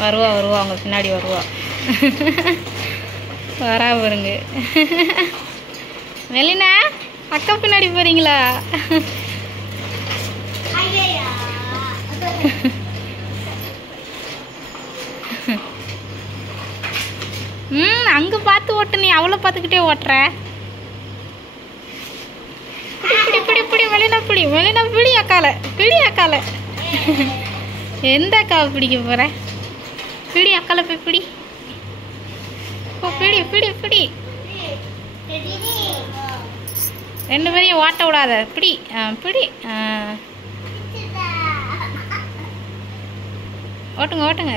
வருவா வருவா, அவங்க பின்னாடி வருவா. வரா பாருங்க. மெலினா அக்கா பின்னாடி போறீங்களா? அங்கே பார்த்து ஓட்டு, நீ அவ்வளோ பார்த்துக்கிட்டே ஓட்டுற. பிடி பிடி பிடி மெலினா பிடி, மெலினா பிடி அக்கால, பிடி அக்கால. எந்த அக்காவை பிடிக்க போற? பிடி அக்கால போய் பிடி. பிடி பிடி பிடி. ரெண்டு பேரையும் ஓட்ட விடாத, பிடி பிடி. ஓட்டுங்க ஓட்டுங்க.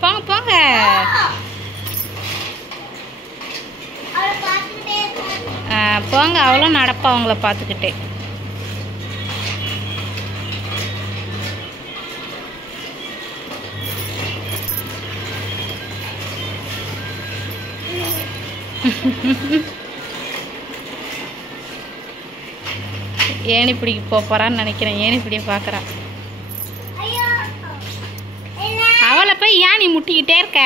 போங்க போங்க. போங்க, அவ்வளோ நடப்பா அவங்கள பார்த்துக்கிட்டே. ஏணி பிடிக்க போறான்னு நினைக்கிறேன். ஏணி பிடிக்க பார்க்குறா. அவளை போய் ஏன் நீ முட்டிக்கிட்டே இருக்க?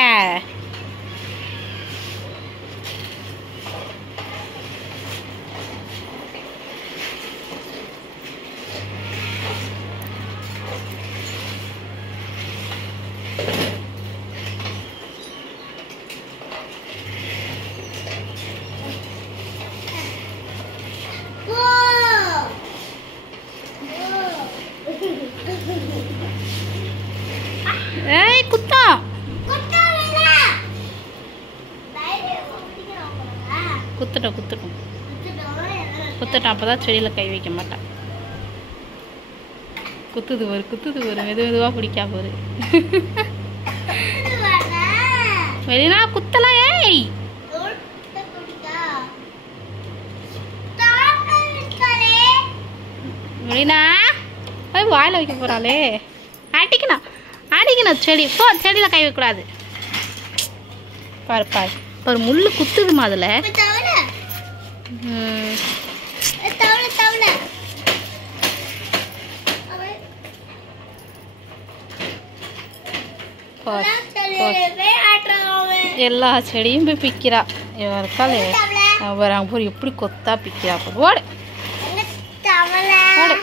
ஏய் குத்தம் குத்துட்டோம் குத்துட்டோம் குத்துட்டோம். அப்போதான் செடியில் கை வைக்க மாட்டான். குத்துது ஒரு குத்துது ஒரு மெது மெதுவாக பிடிக்கா போரு. வெளினா குத்தலாம். ஏய் வெளினா போய் வாயில் வைக்க போகிறாளே. அடிக்கணும் அடிக்கணும். செடி போ, செடியில் கை வைக்கக்கூடாது. பாரு பாரு ஒரு முள் குத்துதுமா அதில். எல்லா செடியும் போய் பிக்கிறா. இவன் இருக்காளே அவர் எப்படி கொத்தா பிக்கிறா. ஓடு ஓடு.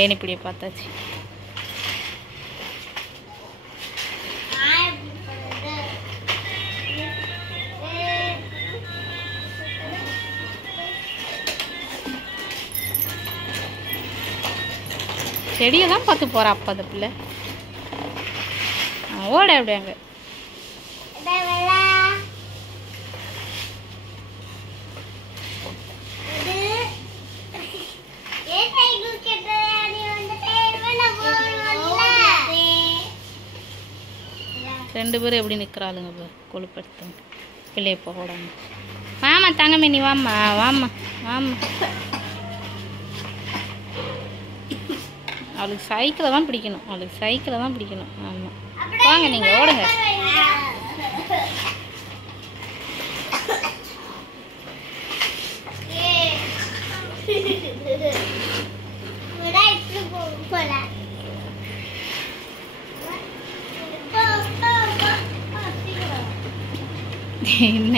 ஏணி பிடிய பார்த்தாச்சு. செடியை தான் பார்த்து போகிறா அப்பா அந்த பிள்ளை. ஓட அப்படி அங்கே. ரெண்டு பேரும் எப்படி நிற்கிறாளுங்க பாரு. கொழுப்படுத்தாங்க பிள்ளைய போடாம. வாமா தங்கமே நீ வாம்மா வாம்மா வாம்மா. அவளுக்கு சைக்கிளை தான் பிடிக்கணும். அவளுக்கு சைக்கிளை தான் பிடிக்கணும். ஆமாம் வாங்க நீங்கள் ஓடுங்க. என்ன